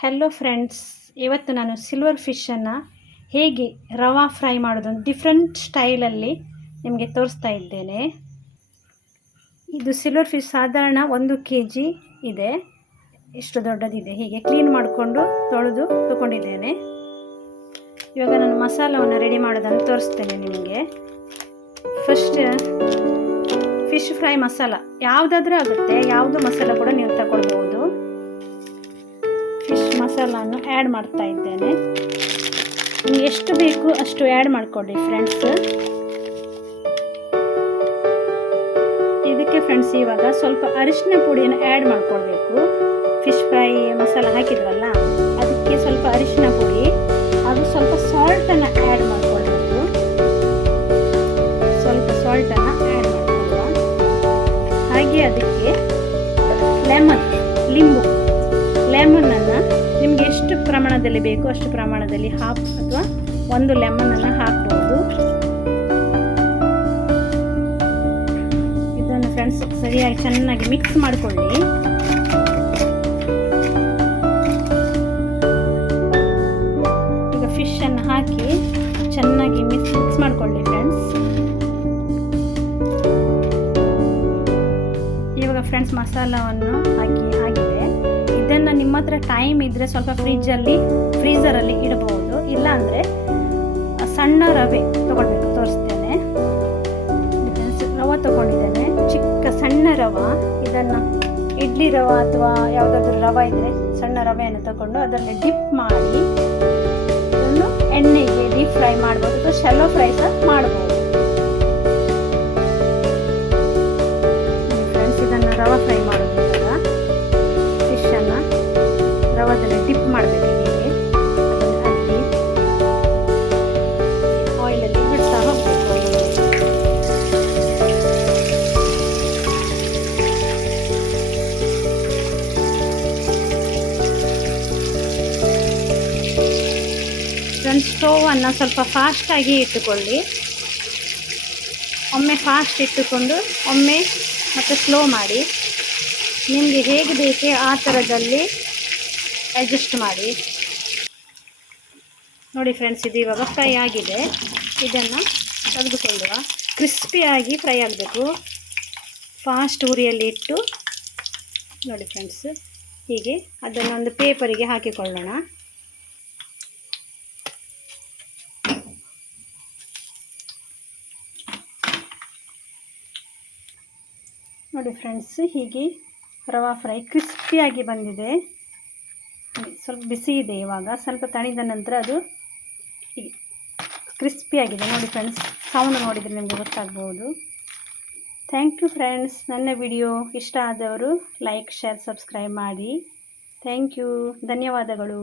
Hello friends, ಇವತ್ತು ನಾನು silver ಫಿಶನ್ನು ಹೇಗೆ ರವಾ ಫ್ರೈ ಮಾಡೋದು ಡಿಫ್ರೆಂಟ್ ಸ್ಟೈಲಲ್ಲಿ ನಿಮಗೆ ತೋರಿಸ್ತಾ ಇದ್ದೇನೆ. ಇದು ಸಿಲ್ವರ್ ಫಿಶ್ ಸಾಧಾರಣ 1 kg ಇದೆ. ಇಷ್ಟು ದೊಡ್ಡದಿದೆ. ಹೀಗೆ ಕ್ಲೀನ್ ಮಾಡಿಕೊಂಡು ತೊಳೆದು ತಗೊಂಡಿದ್ದೇನೆ. ಇವಾಗ ನಾನು ಮಸಾಲವನ್ನು ರೆಡಿ ಮಾಡೋದನ್ನು ತೋರಿಸ್ತೇನೆ ನಿಮಗೆ. ಫಸ್ಟ್ ಫಿಶ್ ಫ್ರೈ ಮಸಾಲ ಯಾವುದಾದ್ರೂ ಆಗುತ್ತೆ, ಯಾವುದು ಮಸಾಲ ಕೂಡ ನೀವು ತಗೊಳ್ಬೋದು. ಫಿಶ್ ಮಸಾಲನ್ನು ಆ್ಯಡ್ ಮಾಡ್ತಾ ಇದ್ದೇನೆ. ನಿಮಗೆ ಎಷ್ಟು ಬೇಕು ಅಷ್ಟು ಆ್ಯಡ್ ಮಾಡಿಕೊಡಿ ಫ್ರೆಂಡ್ಸ್. ಇದಕ್ಕೆ ಫ್ರೆಂಡ್ಸ್ ಇವಾಗ ಸ್ವಲ್ಪ ಅರಿಶಿನ ಪುಡಿಯನ್ನು ಆ್ಯಡ್ ಮಾಡ್ಕೊಳ್ಬೇಕು. ಫಿಶ್ ಫ್ರೈ ಮಸಾಲ ಹಾಕಿದ್ವಲ್ಲ, ಅದಕ್ಕೆ ಸ್ವಲ್ಪ ಅರಿಶಿನ ಪುಡಿ ಹಾಗೂ ಸ್ವಲ್ಪ ಸಾಲ್ಟನ್ನು ಆ್ಯಡ್ ಮಾಡ್ಕೊಳ್ಬೇಕು. ಸ್ವಲ್ಪ ಸಾಲ್ಟನ್ನು ಆ್ಯಡ್ ಮಾಡ್ಕೊಳ್ಳುವ. ಹಾಗೆ ಅದಕ್ಕೆ ಲೆಮನನ್ನು ನಿಮಗೆ ಎಷ್ಟು ಪ್ರಮಾಣದಲ್ಲಿ ಬೇಕು ಅಷ್ಟು ಪ್ರಮಾಣದಲ್ಲಿ ಹಾಫ್ ಅಥವಾ 1 ಲೆಮನನ್ನು ಹಾಕ್ಬೋದು. ಇದನ್ನು ಫ್ರೆಂಡ್ಸ್ ಸರಿಯಾಗಿ ಚೆನ್ನಾಗಿ ಮಿಕ್ಸ್ ಮಾಡಿಕೊಳ್ಳಿ. ಈಗ ಫಿಶನ್ನು ಹಾಕಿ ಚೆನ್ನಾಗಿ ಮಿಕ್ಸ್ ಮಾಡಿಕೊಳ್ಳಿ ಫ್ರೆಂಡ್ಸ್. ಇವಾಗ ಫ್ರೆಂಡ್ಸ್ ಮಸಾಲವನ್ನು ಆಗಿದೆ. ಇದನ್ನು ನಿಮ್ಮ ಹತ್ರ ಟೈಮ್ ಇದ್ದರೆ ಸ್ವಲ್ಪ ಫ್ರೀಝರಲ್ಲಿ ಇಡಬಹುದು. ಇಲ್ಲಾಂದರೆ ಸಣ್ಣ ರವೆ ತೊಗೊಳ್ಬೇಕು. ತೋರಿಸ್ತೇನೆ. ರವೆ ತೊಗೊಂಡಿದ್ದೇನೆ, ಚಿಕ್ಕ ಸಣ್ಣ ರವೆ. ಇದನ್ನು ಇಡ್ಲಿ ರವೆ ಅಥವಾ ಯಾವುದಾದ್ರೂ ರವೆ ಇದ್ದರೆ ಸಣ್ಣ ರವೆಯನ್ನು ತಗೊಂಡು ಅದರಲ್ಲಿ ಡಿಪ್ ಮಾಡಿ ಇದನ್ನು ಎಣ್ಣೆಗೆ ಡೀಪ್ ಫ್ರೈ ಮಾಡ್ಬೋದು ಅಥವಾ ಶಾಲೋ ಫ್ರೈ ಸಹ ಮಾಡ್ಬೋದು. ಫ್ರೆಂಡ್ಸ್, ಇದನ್ನು ರವೆ ಫ್ರೈ ಮಾಡೋದು. ಫಿಶನ್ನು ರವದಲ್ಲಿ ಡಿಪ್ ಮಾಡಬೇಕು. ಹೀಗೆ ಅದನ್ನು ಹಾಕಿ ಆಯಿಲಲ್ಲಿ ಬಿಡ್ತಾ ಹೋಗಬೇಕು. ಫ್ರೆಂಡ್ಸ್, ಸ್ಟೋವನ್ನು ಸ್ವಲ್ಪ ಫಾಸ್ಟಾಗಿ ಇಟ್ಟುಕೊಳ್ಳಿ. ಒಮ್ಮೆ ಫಾಸ್ಟ್ ಇಟ್ಟುಕೊಂಡು ಒಮ್ಮೆ ಮತ್ತು ಸ್ಲೋ ಮಾಡಿ. ನಿಮಗೆ ಹೇಗೆ ಬೇಕೇ ಆ ಥರದಲ್ಲಿ ಅಡ್ಜಸ್ಟ್ ಮಾಡಿ. ನೋಡಿ ಫ್ರೆಂಡ್ಸ್, ಇದು ಇವಾಗ ಫ್ರೈ ಆಗಿದೆ. ಇದನ್ನು ತೆಗೆದುಕೊಳ್ಳುವ. ಕ್ರಿಸ್ಪಿಯಾಗಿ ಫ್ರೈ ಆಗಬೇಕು. ಫಾಸ್ಟ್ ಉರಿಯಲ್ಲಿ ಇಟ್ಟು ನೋಡಿ ಫ್ರೆಂಡ್ಸ್, ಹೀಗೆ ಅದನ್ನು ಒಂದು ಪೇಪರಿಗೆ ಹಾಕಿಕೊಳ್ಳೋಣ. ನೋಡಿ ಫ್ರೆಂಡ್ಸ್, ಹೀಗೆ ರವಾ ಫ್ರೈ ಕ್ರಿಸ್ಪಿಯಾಗಿ ಬಂದಿದೆ. ಸ್ವಲ್ಪ ಬಿಸಿ ಇದೆ. ಇವಾಗ ಸ್ವಲ್ಪ ತಣಿದ ನಂತರ ಅದು ಹೀಗೆ ಕ್ರಿಸ್ಪಿಯಾಗಿದೆ. ನೋಡಿ ಫ್ರೆಂಡ್ಸ್, ಸೌಂಡ್ ನೋಡಿದರೆ ನಿಮಗೆ ಗೊತ್ತಾಗ್ಬೋದು. Thank you friends. ನನ್ನ ವಿಡಿಯೋ ಇಷ್ಟ ಆದವರು ಲೈಕ್, ಶೇರ್, ಸಬ್ಸ್ಕ್ರೈಬ್ ಮಾಡಿ. Thank you. ಧನ್ಯವಾದಗಳು.